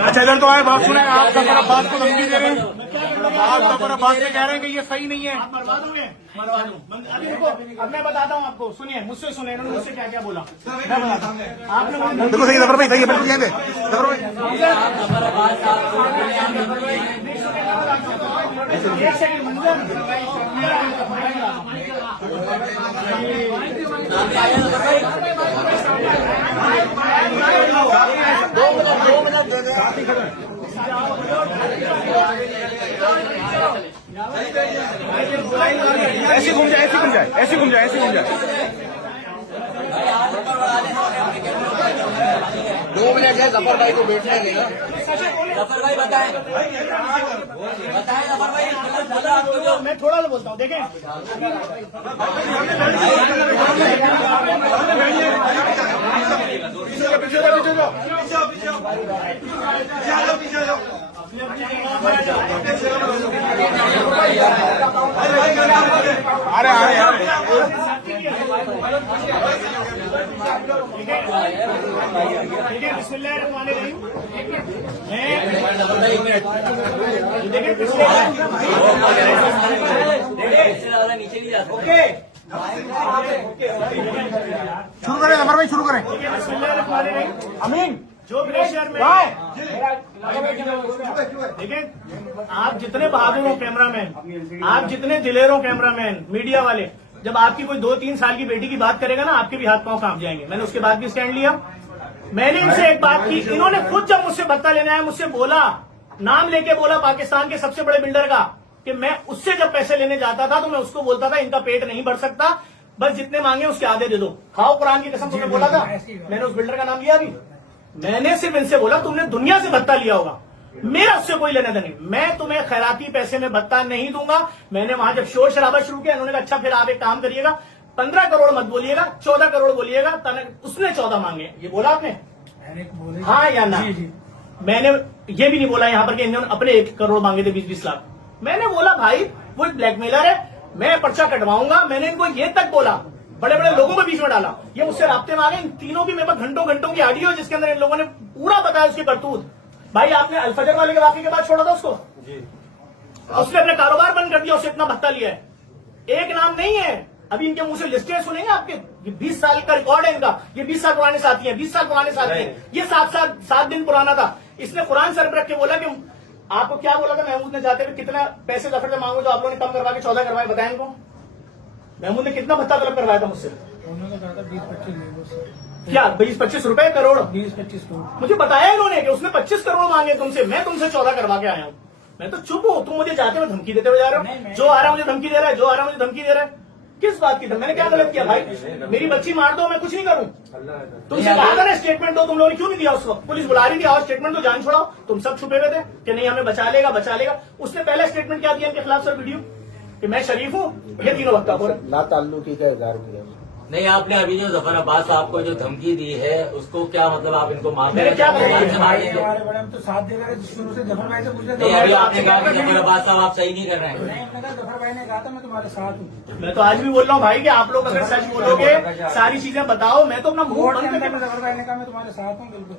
अच्छा इधर तो आए, बात सुने। आप सफर अब्बास को धमकी दे रहे हैं, आप सफर अब्बास से कह रहे हैं कि ये सही नहीं है। आप मरवा दोगे, मरवा दूं। अभी देखो, अब मैं बताता हूँ आपको, सुनिए, मुझसे सुनिए, इन्होंने मुझसे क्या क्या बोला, मैं बताता हूँ। आपने बिल्कुल सही जफर भाई, सही है, बिल्कुल यहाँ पे जफर भाई। एक सेकंड मंजर, ऐसे घूम जाए, ऐसे घूम जाए, ऐसे घूम जाए, ऐसे घूम जाए। 2 मिनट है जफर भाई को बैठने देगा। जफर भाई बताएं जफर भाई, मैं थोड़ा सा बोलता हूँ, देखें। अरे ठीक है, बिस्मिल्लाहिर्रहमानिर्रहीम। नीचे भी जाता ओके, शुरू करें जफर भाई, शुरू करें। बिस्मिल्लाहिर्रहमानिर्रहीम। अमीन जो प्रेशर में देखिए, आप जितने बहादुर हो कैमरामैन, आप जितने दिलेर हो कैमरामैन, मीडिया वाले, जब आपकी कोई 2-3 साल की बेटी की बात करेगा ना, आपके भी हाथ पांव कांप जाएंगे। मैंने उसके बाद भी स्टैंड लिया। मैंने इनसे एक बात की, इन्होंने खुद जब मुझसे भत्ता लेने आया, मुझसे बोला, नाम लेके बोला पाकिस्तान के सबसे बड़े बिल्डर का, कि मैं उससे जब पैसे लेने जाता था तो मैं उसको बोलता था इनका पेट नहीं भर सकता, बस जितने मांगे उसके आधे दे दो, खाओ कुरान की कसम। तुमने बोला था, मैंने उस बिल्डर का नाम लिया। अभी मैंने सिर्फ इनसे बोला तुमने दुनिया से भत्ता लिया होगा, मेरा उससे कोई लेना देना नहीं, मैं तुम्हें खैराती पैसे में भत्ता नहीं दूंगा। मैंने वहां जब शोर शराबा शुरू किया, इन्होंने कहा अच्छा फिर आप एक काम करिएगा, 15 करोड़ मत बोलिएगा, 14 करोड़ बोलिएगा। उसने 14 मांगे, ये बोला आपने, हाँ या ना? मैंने ये भी नहीं बोला यहाँ पर कि इन्होंने अपने 1 करोड़ मांगे थे, 20-20 लाख। मैंने बोला भाई वो एक ब्लैकमेलर है, मैं पर्चा कटवाऊंगा। मैंने इनको ये तक बोला, बड़े बड़े लोगों को बीच में डाला, ये मुझसे राब्ते में आ गए। इन तीनों की मेरे पास घंटों घंटों की ऑडियो, जिसके अंदर इन लोगों ने पूरा बताया उसकी करतूत। भाई आपने अल्फजर वाले के वाकई के बाद छोड़ा था उसको, उसने अपने कारोबार बंद कर दिया, उससे इतना भत्ता लिया है। एक नाम नहीं है, अभी इनके मुंह से लिस्टें सुनेंगे आपके। ये 20 साल का रिकॉर्ड है इनका, ये 20 साल पुराने साथी हैं, 20 साल पुराने साथी हैं। ये 7 दिन पुराना था। इसने कुरान सर पर रख के बोला कि आपको क्या बोला था महमूद ने जाते हुए, कितना पैसे जफर से मांगो जो आप लोगों ने कम करवा के 14 करवाए, बताएं इनको। महमूद ने कितना भत्ता तलब करवाया था मुझसे? उन्होंने कहा था 20-25 क्या 20-25 रुपए करोड़? 20-25 करोड़ मुझे बताया इन्होंने कि उसने 25 करोड़ मांगे तुमसे, मैं तुमसे 14 करवा के आया हूँ। मैं तो चुप हूँ, तुम मुझे जाते हुए धमकी देते हुए जा रहे हो। जो आ रहा है मुझे धमकी दे रहा है, जो आ रहा है मुझे धमकी दे रहा है। किस बात की? मैंने क्या गलत किया भाई? मेरी बच्ची मार दो, मैं कुछ नहीं करूं। तुमसे कहा था ना स्टेटमेंट दो, तुम लोगों ने क्यों नहीं दिया? उस वक्त पुलिस बुला रही थी, आओ स्टेटमेंट दो, जान छोड़ाओ। तुम सब छुपे हुए थे कि नहीं हमें बचा लेगा, बचा लेगा। उसने पहला स्टेटमेंट क्या दिया इनके खिलाफ सर, वीडियो कि मैं शरीफ हूँ, ये तीनों वक्त ना ताल्लुकी का इजहार किया। नहीं, आपने अभी जो जफर अब्बास साहब को जो धमकी दी है, उसको क्या मतलब आप इनको माफ मैंने क्या नहीं, कहा? तो साथ दे रहे शुरू से जफर भाई से पूछ रहे अभी आपने कहा कि जफर अब्बास साहब आप सही नहीं कर रहे हैं। जफर भाई ने कहा था मैं तुम्हारे साथ हूँ। मैं तो आज भी बोल रहा हूँ भाई कि आप लोग अगर सच बोलोगे, सारी चीजें बताओ, मैं तो अपना मुंह बंद करके जफर भाई ने कहा मैं तुम्हारे साथ हूँ बिल्कुल।